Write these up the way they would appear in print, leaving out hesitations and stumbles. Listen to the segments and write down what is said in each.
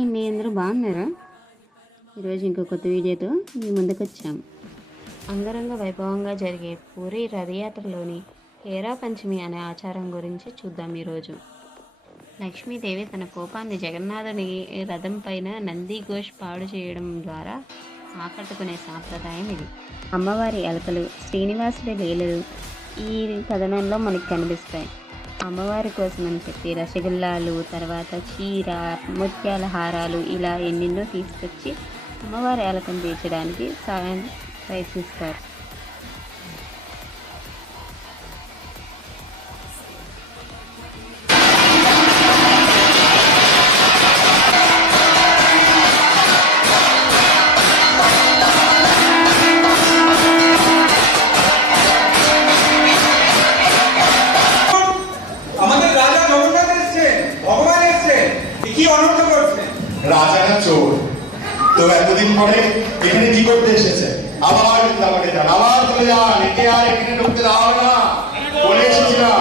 అండి అందరూ బాగున్నారా? ఈరోజు ఇంకో కొత్త వీడియోతో మీ ముందుకు వచ్చాం. అంగరంగ వైభవంగా జరిగే పూరి రథయాత్రలోని హేరా పంచమి అనే ఆచారం గురించి చూద్దాం. ఈరోజు లక్ష్మీదేవి తన కోపాన్ని జగన్నాథుని రథం పైన నంది ఘోష్ పాడు చేయడం ద్వారా ఆకట్టుకునే సాంప్రదాయం ఇది. అమ్మవారి అలకలు, శ్రీనివాసుడి లీలలు ఈ కథనంలో మనకు కనిపిస్తాయి. అమ్మవారి కోసం అని చెప్పి రసగుల్లాలు, తర్వాత చీర, ముత్యాల హారాలు ఇలా ఎన్నెన్నో తీసుకొచ్చి అమ్మవారి అలకను తీర్చడానికి ప్రయత్నిస్తారు. রাজারা চোর তো এতদিন পরে এখানে কি করতে এসেছে? আবার বৃন্দাবনে যান, আবার চলে যান, একে আর এখানে ঢুকতে দাও না বলে এসেছিলাম।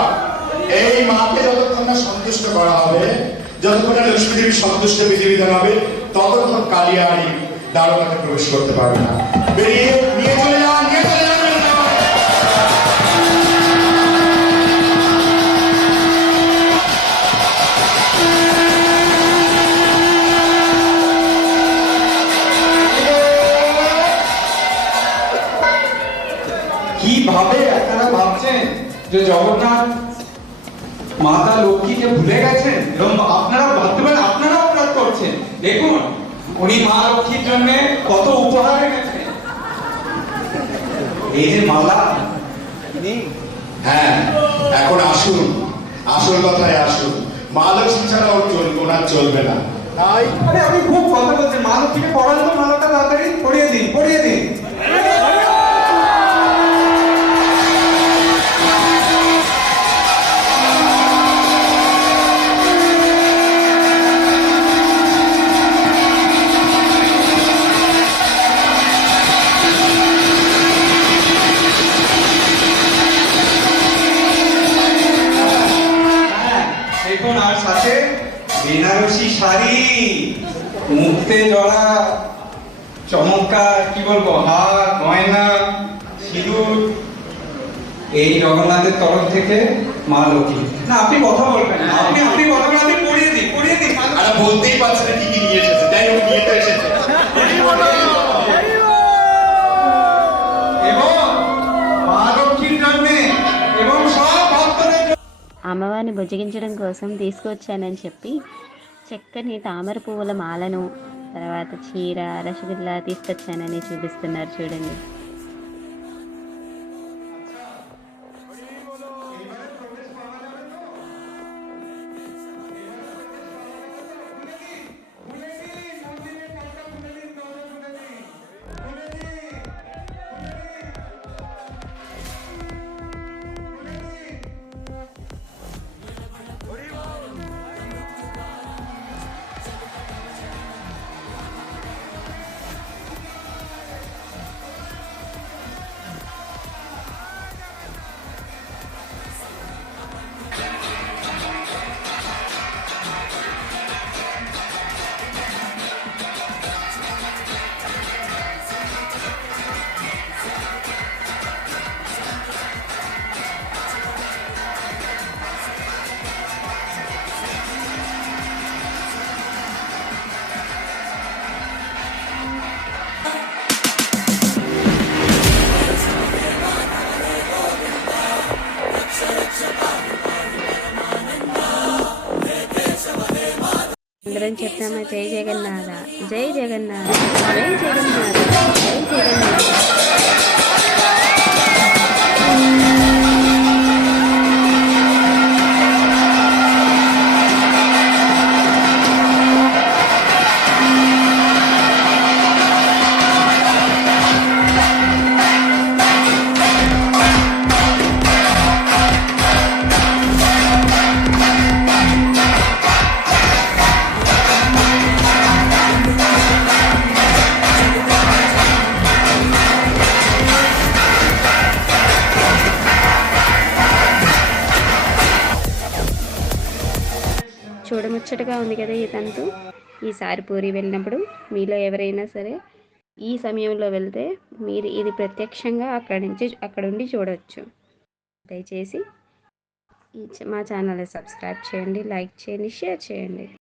এই মাকে যতক্ষণ না সন্তুষ্ট করা হবে, যতক্ষণ না লক্ষ্মী দেবী সন্তুষ্ট বিধিবিধান হবে, ততক্ষণ কালিয়া আর দ্বারকাতে প্রবেশ করতে পারবে না। বেরিয়ে নিয়ে চলে যান, নিয়ে চলে যান। কিভাবে আপনারা ভাবছেন যে জগন্নাথ মাতা লক্ষ্মীকে ভুলে গেছেন? এবং আপনারা ভাবতে পারেন আপনারা অপরাধ করছেন। দেখুন উনি মা লক্ষ্মীর জন্য কত উপহার এনেছেন। এই যে মালা, হ্যাঁ এখন আসুন, আসল কথায় আসুন। মা লক্ষ্মী ছাড়া ওর ওনার চলবে না। তাই আরে আমি খুব কথা বলছি, মা লক্ষ্মীকে পড়ান তো, মালাটা তাড়াতাড়ি পরিয়ে দিন, পরিয়ে দিন। দেখুন আর সাথে বেনারসি শাড়ি, মুক্তে জড়া চমৎকার কি বলবো হার, গয়না, সিঁদুর, এই জগন্নাথের তরফ থেকে মা লক্ষ্মী। না আপনি কথা বলবেন না, আপনি আপনি কথা বলেন, আপনি পড়িয়ে দিন, পড়িয়ে দিন। আরে বলতেই পারছে না কি কি নিয়ে এসেছে, তাই ও নিয়ে তো এসেছে। এবং মা লক্ষ্মীর জন্য এবং সব ভক্তদের అమ్మవారిని బుజ్జగించడం కోసం తీసుకొచ్చానని చెప్పి చక్కని తామర పువ్వుల మాలను, తర్వాత చీర, రసగుల్లా తీసుకొచ్చానని చూపిస్తున్నారు చూడండి. అందరం చెప్తామా జై జగన్నాథ, జై జగన్నాథ, జై జగన్నాథ, జై జగన్నాథ. చూడముచ్చటగా ఉంది కదా ఈ తంతు. ఈసారి పూరి వెళ్ళినప్పుడు మీలో ఎవరైనా సరే ఈ సమయంలో వెళ్తే మీరు ఇది ప్రత్యక్షంగా అక్కడ ఉండి చూడవచ్చు. దయచేసి మా ఛానల్ని సబ్స్క్రైబ్ చేయండి, లైక్ చేయండి, షేర్ చేయండి.